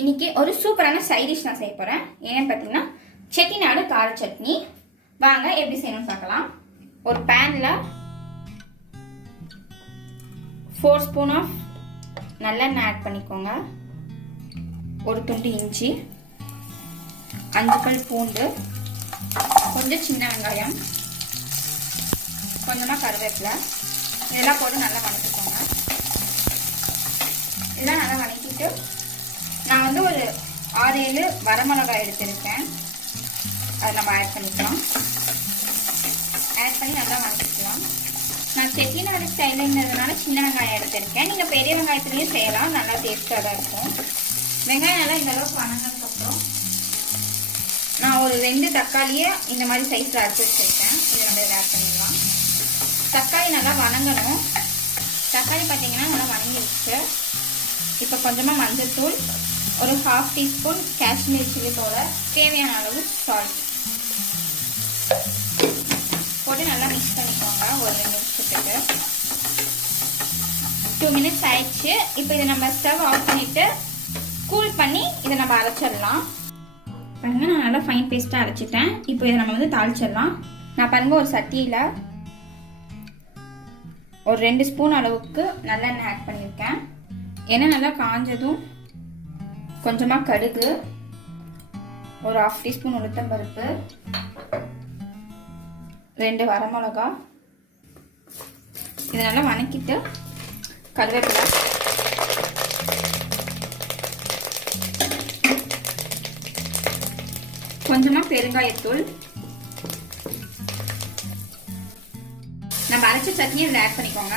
இன்னைக்கு ஒரு சூப்பரான சைட் டிஷ் நான் செய்ய போகிறேன் ஏன்னு பார்த்தீங்கன்னா செட்டிநாடு கார சட்னி. வாங்க எப்படி செய்யணும்னு பார்க்கலாம். ஒரு பேனில் ஃபோர் ஸ்பூன் ஆஃப் நல்லெண்ணெய் ஆட் பண்ணிக்கோங்க. ஒரு துண்டு இஞ்சி. அஞ்சு கல் பூண்டு. கொஞ்சம் சின்ன வெங்காயம். கொஞ்சமாக கருவேப்பிலை. இதெல்லாம் போட்டு நல்லா வணக்கிக்கோங்க. இதெல்லாம் நல்லா வணக்கிட்டு நான் வந்து ஒரு ஆறு ஏழு வரமிளகாய் எடுத்திருக்கேன். அதை நம்ம ஆட் பண்ணிக்கலாம். ஆட் பண்ணி நல்லா வதக்கிக்கலாம். நான் செட்டிநாடு ஸ்டைலுங்கிறதுனால சின்ன வெங்காயம் எடுத்திருக்கேன். நீங்கள் பெரிய வெங்காயத்துலேயும் செய்யலாம். நல்லா டேஸ்ட்டாக தான் இருக்கும். வெங்காயம் நல்லா இந்தளவுக்கு வணங்கினதுக்கப்புறம் நான் ஒரு ரெண்டு தக்காளியை இந்த மாதிரி சைஸில் அரைச்சி வச்சுருக்கேன். இதை நம்ம இதில் ஆட் பண்ணிடலாம் தக்காளி நல்லா வணங்கணும். தக்காளி பார்த்தீங்கன்னா நல்லா வணங்கிடுச்சு. இப்போ கொஞ்சமாக மஞ்சள் தூள் ஒரு half teaspoon Kashmir chilli powder தேவையான அளவு சால்ட் போட்டு நல்லா மிக்ஸ் பண்ணிக்கோங்க ஒரு ரெண்டு நிமிஷத்துக்கு. டூ மினிட்ஸ் ஆயிடுச்சு. இப்போ இதை நம்ம ஸ்டவ் ஆஃப் பண்ணிவிட்டு கூல் பண்ணி இதை நம்ம அரைச்சிடலாம். பாருங்க நான் நல்லா ஃபைன் பேஸ்ட்டாக அரைச்சிட்டேன். இப்போ இதை நம்ம வந்து தாளிச்சிடலாம். நான் பாருங்க ஒரு சட்டியில் ஒரு ரெண்டு ஸ்பூன் அளவுக்கு நல்லெண்ணெய் ஆட் பண்ணியிருக்கேன். எண்ணெய் நல்லா காஞ்சதும் கொஞ்சமாக கடுகு ஒரு ஹாஃப் டீஸ்பூன் உளுத்தம் பருப்பு ரெண்டு வரமிளகா. இதை நல்லா வணக்கிட்டு கருவேப்பிலை. கொஞ்சமாக பெருங்காயத்தூள். நம்ம அரைச்ச சட்னி இதில் ஆட் பண்ணிக்கோங்க.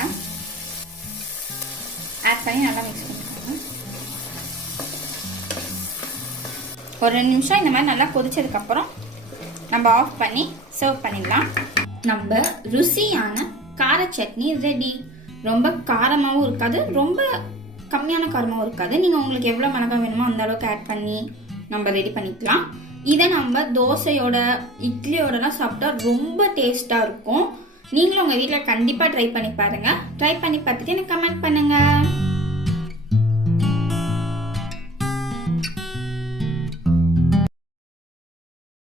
ஆட் பண்ணி நல்லா மிக்ஸ் பண்ணிக்கோங்க ஒரு ரெண்டு நிமிஷம் இந்த மாதிரி நல்லா கொதிச்சதுக்கப்புறம் நம்ம ஆஃப் பண்ணி சர்வ் பண்ணிடலாம். நம்ம ருசியான கார சட்னி ரெடி ரொம்ப காரமாகவும் இருக்காது ரொம்ப கம்மியான காரமாகவும் இருக்காது. நீங்கள் உங்களுக்கு எவ்வளோ மிளகாய் வேணுமோ அந்த அளவுக்கு ஆட் பண்ணி நம்ம ரெடி பண்ணிக்கலாம். இதை நம்ம தோசையோட இட்லியோடலாம் சாப்பிட்டா ரொம்ப டேஸ்ட்டாக இருக்கும். நீங்களும் உங்கள் வீட்டில் கண்டிப்பாக ட்ரை பண்ணி பாருங்கள் ட்ரை பண்ணி பார்த்துட்டு எனக்கு கமெண்ட் பண்ணுங்கள்